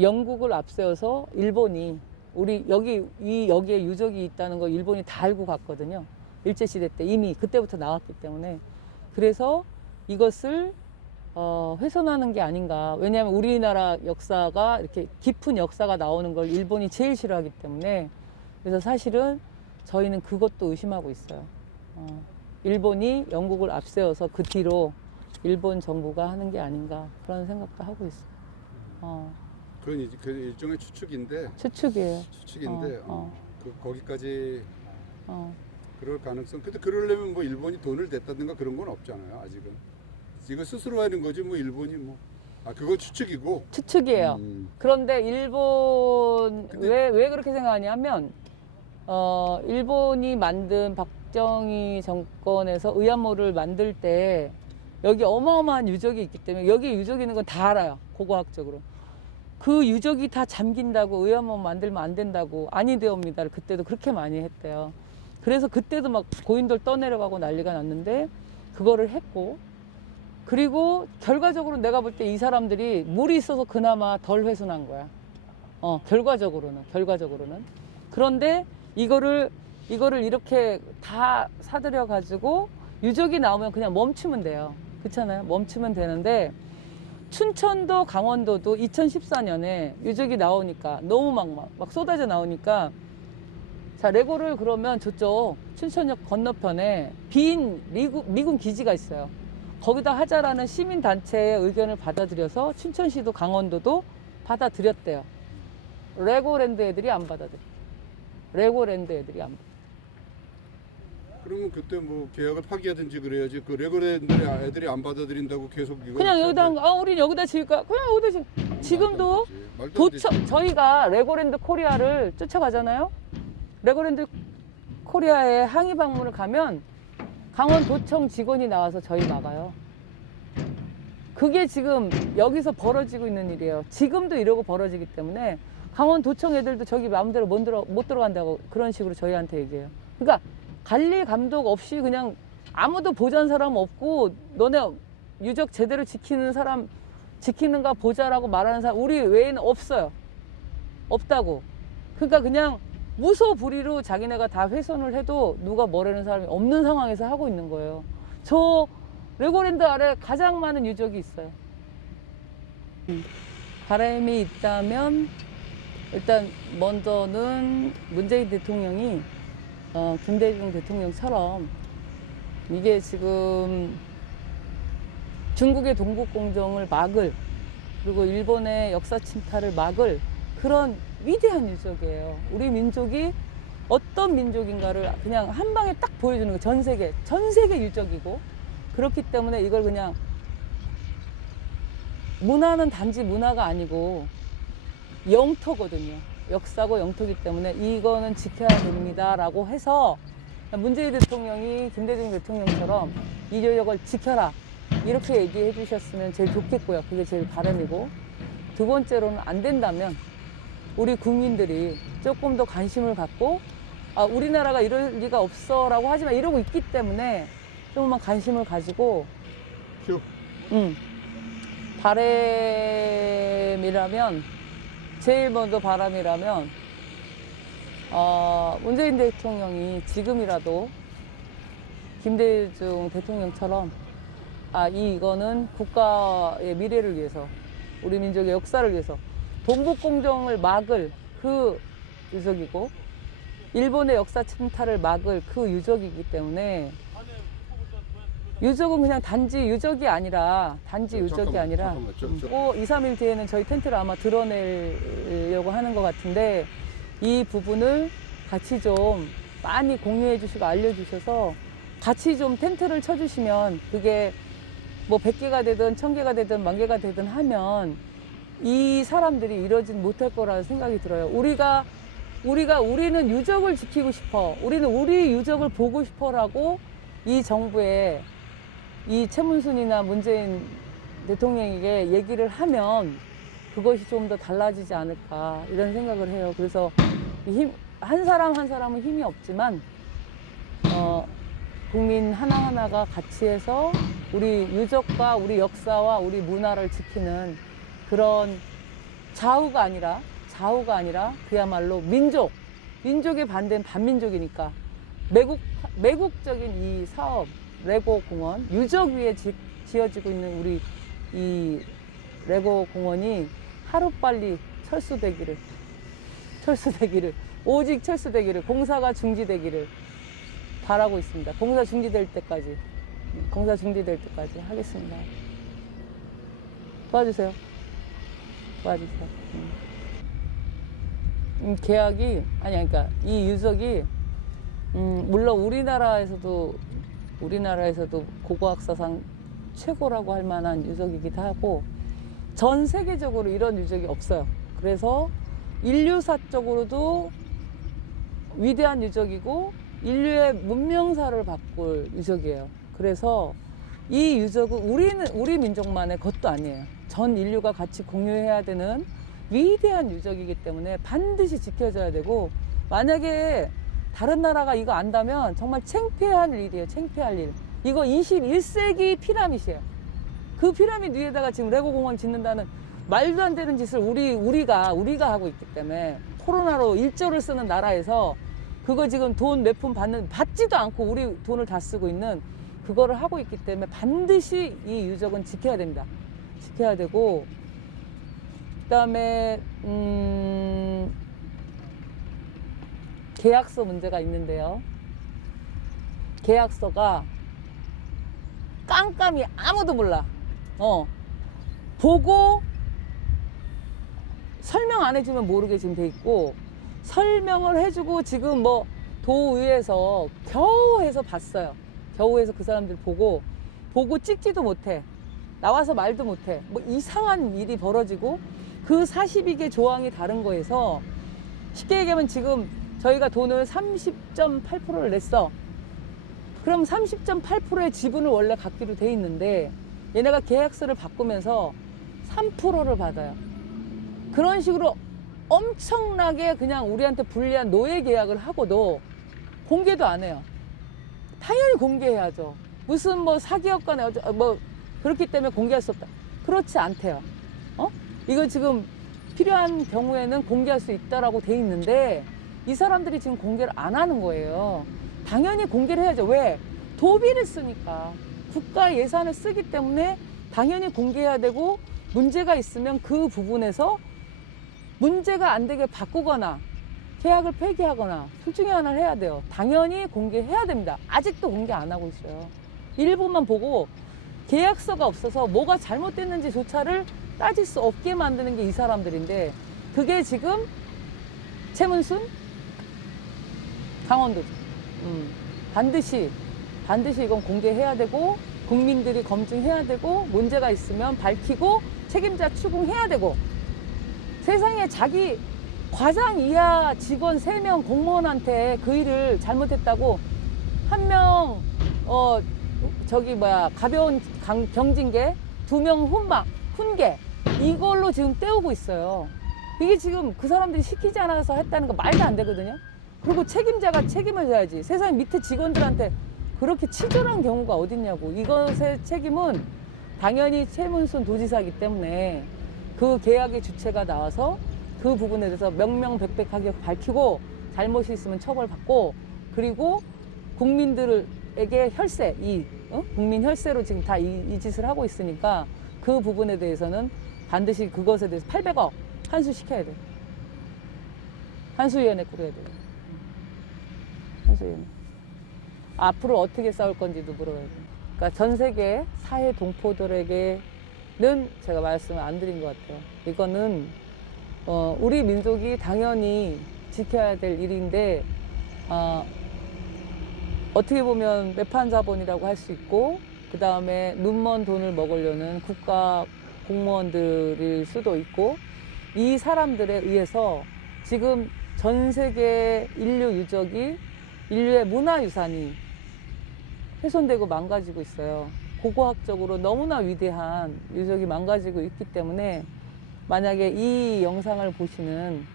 영국을 앞세워서 일본이 우리 여기에 유적이 있다는 거 일본이 다 알고 갔거든요. 일제시대 때 이미 그때부터 나왔기 때문에. 그래서 이것을 훼손하는 게 아닌가. 왜냐하면 우리나라 역사가 이렇게 깊은 역사가 나오는 걸 일본이 제일 싫어하기 때문에. 그래서 사실은 저희는 그것도 의심하고 있어요. 일본이 영국을 앞세워서 그 뒤로 일본 정부가 하는 게 아닌가 그런 생각도 하고 있어요. 그건 그 일종의 추측인데. 추측이에요. 추측인데 거기까지 그럴 가능성. 근데 그러려면 뭐 일본이 돈을 냈다든가 그런 건 없잖아요. 아직은. 이거 스스로 하는 거지 뭐 일본이 뭐. 그거 추측이고. 추측이에요. 그런데 일본 왜 그렇게 생각하냐면 일본이 만든 박정희 정권에서 의안모를 만들 때 여기 어마어마한 유적이 있기 때문에 여기 유적이 있는 건 다 알아요. 고고학적으로. 그 유적이 다 잠긴다고 의안모 만들면 안 된다고 아니되옵니다를 그때도 그렇게 많이 했대요. 그래서 그때도 막 고인돌 떠내려가고 난리가 났는데 그거를 했고 그리고 결과적으로 내가 볼 때 이 사람들이 물이 있어서 그나마 덜 훼손한 거야. 결과적으로는. 그런데 이거를 이렇게 다 사들여 가지고 유적이 나오면 그냥 멈추면 돼요. 그렇잖아요. 멈추면 되는데 춘천도 강원도도 2014년에 유적이 나오니까 너무 막 쏟아져 나오니까 자 레고를 그러면 저쪽 춘천역 건너편에 빈 미군 기지가 있어요. 거기다 하자라는 시민단체의 의견을 받아들여서 춘천시도 강원도도 받아들였대요. 레고랜드 애들이 안 받아들여. 레고랜드 애들이 안 받아들여. 그러면 그때 뭐 계약을 파기하든지 그래야지. 그 레고랜드 애들이 안 받아들인다고 계속 이거 그냥 여기다 우린 여기다 지을까? 그냥 여기다 지금도 저희가 레고랜드 코리아를 쫓아가잖아요. 레고랜드 코리아에 항의 방문을 가면 강원도청 직원이 나와서 저희 막아요. 그게 지금 여기서 벌어지고 있는 일이에요. 지금도 이러고 벌어지기 때문에 강원도청 애들도 저기 마음대로 못 들어간다고 그런 식으로 저희한테 얘기해요. 그러니까 관리 감독 없이 그냥 아무도 보자는 사람 없고 너네 유적 제대로 지키는가 보자라고 말하는 사람 우리 외에는 없어요. 없다고. 그러니까 그냥 무소불위로 자기네가 다 훼손을 해도 누가 뭐라는 사람이 없는 상황에서 하고 있는 거예요. 저 레고랜드 아래 가장 많은 유적이 있어요. 바람이 있다면 일단 먼저는 문재인 대통령이 김대중 대통령처럼 이게 지금 중국의 동북공정을 막을 그리고 일본의 역사 침탈을 막을 그런 위대한 유적이에요. 우리 민족이 어떤 민족인가를 그냥 한 방에 딱 보여주는 거예요. 전 세계 유적이고 그렇기 때문에 이걸 그냥 문화는 단지 문화가 아니고 영토거든요. 역사고 영토기 때문에 이거는 지켜야 됩니다라고 해서 문재인 대통령이 김대중 대통령처럼 이 유적을 지켜라 이렇게 얘기해 주셨으면 제일 좋겠고요. 그게 제일 바람이고 두 번째로는 안 된다면 우리 국민들이 조금 더 관심을 갖고 우리나라가 이럴 리가 없어라고 하지만 이러고 있기 때문에 조금만 관심을 가지고 바람이라면 제일 먼저 바람이라면 문재인 대통령이 지금이라도 김대중 대통령처럼 이거는 국가의 미래를 위해서 우리 민족의 역사를 위해서 동북공정을 막을 그 유적이고 일본의 역사 침탈을 막을 그 유적이기 때문에 유적은 그냥 단지 유적이 아니라 잠깐만, 2, 3일 뒤에는 저희 텐트를 아마 드러내려고 하는 것 같은데 이 부분을 같이 좀 많이 공유해 주시고 알려주셔서 같이 좀 텐트를 쳐주시면 그게 뭐 100개가 되든 1000개가 되든 10,000개가 되든 하면 이 사람들이 이러진 못할 거라는 생각이 들어요. 우리는 유적을 지키고 싶어. 우리는 우리 유적을 보고 싶어라고 이 정부에 이 최문순이나 문재인 대통령에게 얘기를 하면 그것이 좀 더 달라지지 않을까 이런 생각을 해요. 그래서 한 사람 한 사람은 힘이 없지만 국민 하나하나가 같이 해서 우리 유적과 우리 역사와 우리 문화를 지키는 그런 좌우가 아니라 그야말로 민족의 반대는 반민족이니까 매국적인 이 사업 레고 공원 유적 위에 지어지고 있는 우리 이 레고 공원이 하루빨리 철수되기를 오직 철수되기를 공사가 중지되기를 바라고 있습니다. 공사 중지될 때까지 하겠습니다. 도와주세요. 계약이 그러니까 이 유적이 물론 우리나라에서도 고고학사상 최고라고 할 만한 유적이기도 하고 전 세계적으로 이런 유적이 없어요. 그래서 인류사적으로도 위대한 유적이고 인류의 문명사를 바꿀 유적이에요. 그래서 이 유적은 우리 민족만의 것도 아니에요. 전 인류가 같이 공유해야 되는 위대한 유적이기 때문에 반드시 지켜져야 되고 만약에 다른 나라가 이거 안다면 정말 창피할 일이에요. 창피할 일. 이거 21세기 피라밋이에요. 그 피라밋 위에다가 지금 레고 공원 짓는다는 말도 안 되는 짓을 우리가 하고 있기 때문에 코로나로 1조를 쓰는 나라에서 그거 지금 돈 몇 푼 받지도 않고 우리 돈을 다 쓰고 있는 그거를 하고 있기 때문에 반드시 이 유적은 지켜야 됩니다. 지켜야 되고 그다음에 계약서 문제가 있는데요. 계약서가 깜깜이 아무도 몰라. 보고 설명 안 해주면 모르게 지금 돼 있고 설명을 해주고 지금 뭐 도의회에서 겨우 해서 봤어요. 겨우 해서 그 사람들 보고 찍지도 못해. 나와서 말도 못해. 뭐 이상한 일이 벌어지고 그 42개 조항이 다른 거에서 쉽게 얘기하면 지금 저희가 돈을 30.8%를 냈어. 그럼 30.8%의 지분을 원래 갖기로 돼 있는데 얘네가 계약서를 바꾸면서 3%를 받아요. 그런 식으로 엄청나게 그냥 우리한테 불리한 노예 계약을 하고도 공개도 안 해요. 당연히 공개해야죠. 무슨 뭐 사기업 간에 뭐 그렇기 때문에 공개할 수 없다. 그렇지 않대요. 이거 지금 필요한 경우에는 공개할 수 있다라고 돼 있는데 이 사람들이 지금 공개를 안 하는 거예요. 당연히 공개를 해야죠. 왜? 도비를 쓰니까. 국가 예산을 쓰기 때문에 당연히 공개해야 되고 문제가 있으면 그 부분에서 문제가 안 되게 바꾸거나 계약을 폐기하거나 둘 중에 하나를 해야 돼요. 당연히 공개해야 됩니다. 아직도 공개 안 하고 있어요. 일부만 보고 계약서가 없어서 뭐가 잘못됐는지조차를 따질 수 없게 만드는 게 이 사람들인데 그게 지금 최문순 강원도죠. 반드시 이건 공개해야 되고 국민들이 검증해야 되고 문제가 있으면 밝히고 책임자 추궁해야 되고 세상에 자기 과장 이하 직원 3명 공무원한테 그 일을 잘못했다고 한 명 가벼운 경징계 2명 훈계 이걸로 지금 때우고 있어요. 이게 지금 그 사람들이 시키지 않아서 했다는 거 말도 안 되거든요. 그리고 책임자가 책임을 져야지. 세상에 밑에 직원들한테 그렇게 치졸한 경우가 어딨냐고. 이것의 책임은 당연히 최문순 도지사이기 때문에 그 계약의 주체가 나와서 그 부분에 대해서 명명백백하게 밝히고 잘못이 있으면 처벌받고 그리고 국민들에게 혈세, 국민 혈세로 지금 다 이 짓을 하고 있으니까 그 부분에 대해서는 반드시 그것에 대해서 800억 환수시켜야 돼. 환수위원회 꾸려야 돼. 환수위원회. 앞으로 어떻게 싸울 건지도 물어야 돼. 그러니까 전 세계 사회 동포들에게는 제가 말씀을 안 드린 것 같아요. 이거는 우리 민족이 당연히 지켜야 될 일인데 어떻게 보면 매판자본이라고 할 수 있고 그 다음에 눈먼 돈을 먹으려는 국가 공무원들일 수도 있고 이 사람들에 의해서 지금 전 세계 인류 유적이 인류의 문화유산이 훼손되고 망가지고 있어요. 고고학적으로 너무나 위대한 유적이 망가지고 있기 때문에 만약에 이 영상을 보시는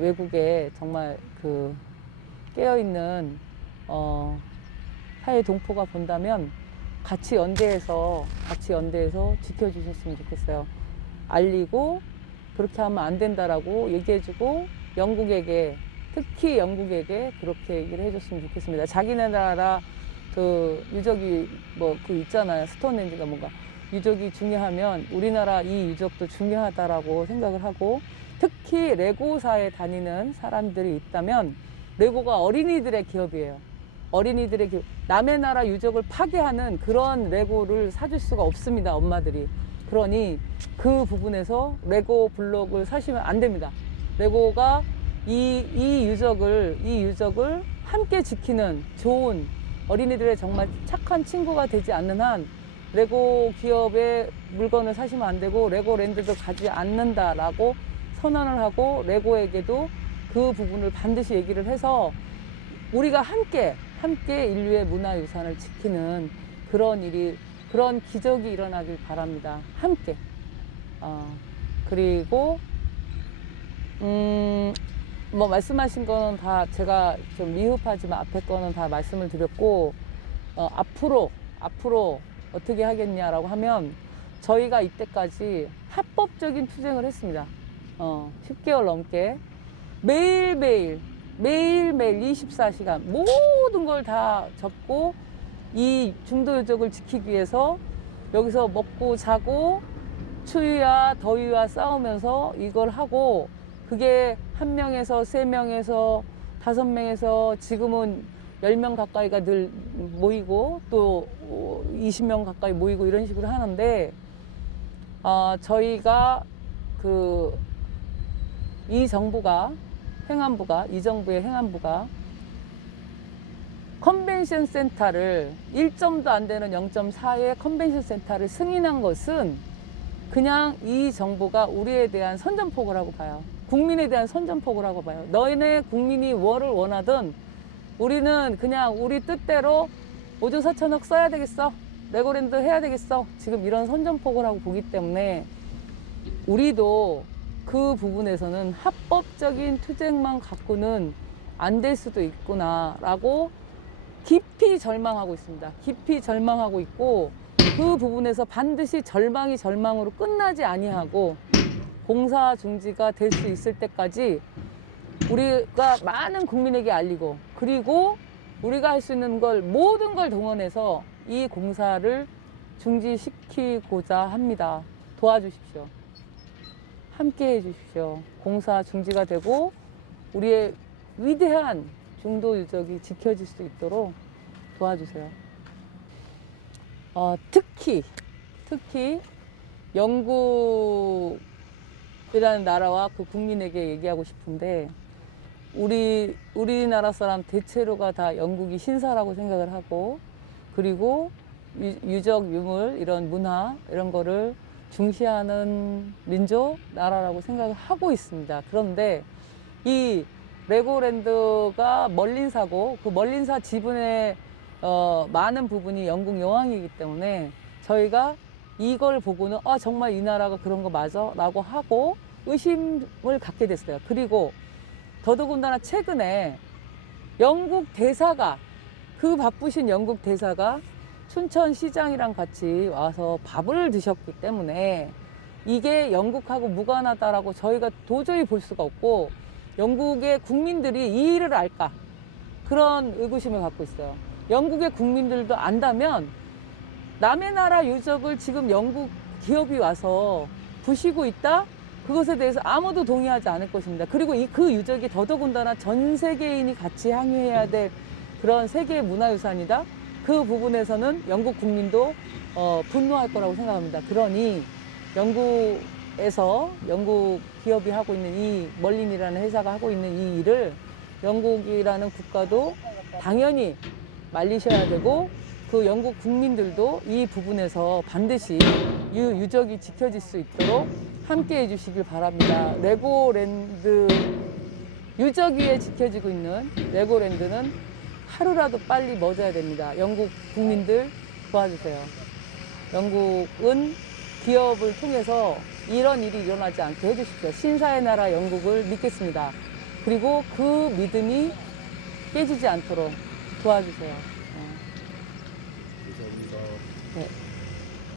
외국에 정말 그 깨어있는 사회 동포가 본다면 같이 연대해서 지켜주셨으면 좋겠어요. 알리고 그렇게 하면 안 된다라고 얘기해주고 영국에게, 특히 영국에게 그렇게 얘기를 해줬으면 좋겠습니다. 자기네 나라 그 유적이 뭐 그 있잖아요. 스톤헨지가 뭔가 유적이 중요하면 우리나라 이 유적도 중요하다라고 생각을 하고, 특히 레고사에 다니는 사람들이 있다면 레고가 어린이들의 기업이에요. 어린이들의 기업. 남의 나라 유적을 파괴하는 그런 레고를 사줄 수가 없습니다. 엄마들이. 그러니 그 부분에서 레고 블록을 사시면 안 됩니다. 레고가 이 유적을 함께 지키는 좋은 어린이들의 정말 착한 친구가 되지 않는 한 레고 기업의 물건을 사시면 안 되고 레고랜드도 가지 않는다라고 선언을 하고, 레고에게도 그 부분을 반드시 얘기를 해서 우리가 함께 인류의 문화유산을 지키는 그런 기적이 일어나길 바랍니다. 함께. 그리고 뭐 말씀하신 거는 다 제가 좀 미흡하지만 앞에 거는 다 말씀을 드렸고, 앞으로 어떻게 하겠냐라고 하면 저희가 이때까지 합법적인 투쟁을 했습니다. 10개월 넘게 매일매일 24시간 모든 걸 다 접고 이 중도 유적을 지키기 위해서 여기서 먹고 자고 추위와 더위와 싸우면서 이걸 하고, 그게 1명에서 3명에서 5명에서 지금은 10명 가까이가 늘 모이고 또 20명 가까이 모이고 이런 식으로 하는데, 저희가 이 정부의 행안부가 컨벤션 센터를 1점도 안 되는 0.4의 컨벤션 센터를 승인한 것은 그냥 이 정부가 우리에 대한 선전포고라고 봐요. 국민에 대한 선전포고라고 봐요. 너희네 국민이 뭐를 원하든 우리는 그냥 우리 뜻대로 5조 4천억 써야 되겠어, 레고랜드 해야 되겠어, 지금 이런 선전포고라고 보기 때문에 우리도 그 부분에서는 합법적인 투쟁만 갖고는 안 될 수도 있구나라고 깊이 절망하고 있습니다. 깊이 절망하고 있고, 그 부분에서 반드시 절망이 절망으로 끝나지 아니하고 공사 중지가 될 수 있을 때까지 우리가 많은 국민에게 알리고, 그리고 우리가 할 수 있는 걸 모든 걸 동원해서 이 공사를 중지시키고자 합니다. 도와주십시오. 함께 해주십시오. 공사 중지가 되고 우리의 위대한 중도 유적이 지켜질 수 있도록 도와주세요. 특히 영국이라는 나라와 그 국민에게 얘기하고 싶은데, 우리나라 사람 대체로가 다 영국이 신사라고 생각을 하고, 그리고 유적, 유물, 이런 문화, 이런 거를 중시하는 민족, 나라라고 생각을 하고 있습니다. 그런데 이 레고랜드가 멀린사고, 그 멀린사 지분의 많은 부분이 영국 여왕이기 때문에 저희가 이걸 보고는 정말 이 나라가 그런 거 맞아? 라고 하고 의심을 갖게 됐어요. 그리고 더더군다나 최근에 영국 대사가, 그 바쁘신 영국 대사가 춘천시장이랑 같이 와서 밥을 드셨기 때문에 이게 영국하고 무관하다라고 저희가 도저히 볼 수가 없고, 영국의 국민들이 이 일을 알까? 그런 의구심을 갖고 있어요. 영국의 국민들도 안다면 남의 나라 유적을 지금 영국 기업이 와서 부시고 있다? 그것에 대해서 아무도 동의하지 않을 것입니다. 그리고 그 유적이 더더군다나 전 세계인이 같이 항의해야 될 그런 세계 문화유산이다? 그 부분에서는 영국 국민도 분노할 거라고 생각합니다. 그러니 영국에서 영국 기업이 하고 있는 이 멀린이라는 회사가 하고 있는 이 일을 영국이라는 국가도 당연히 말리셔야 되고, 그 영국 국민들도 이 부분에서 반드시 유적이 지켜질 수 있도록 함께 해주시길 바랍니다. 레고랜드, 유적 위에 지켜지고 있는 레고랜드는 하루라도 빨리 멎어야 됩니다. 영국 국민들 도와주세요. 영국은 기업을 통해서 이런 일이 일어나지 않게 해주십시오. 신사의 나라 영국을 믿겠습니다. 그리고 그 믿음이 깨지지 않도록 도와주세요. 네.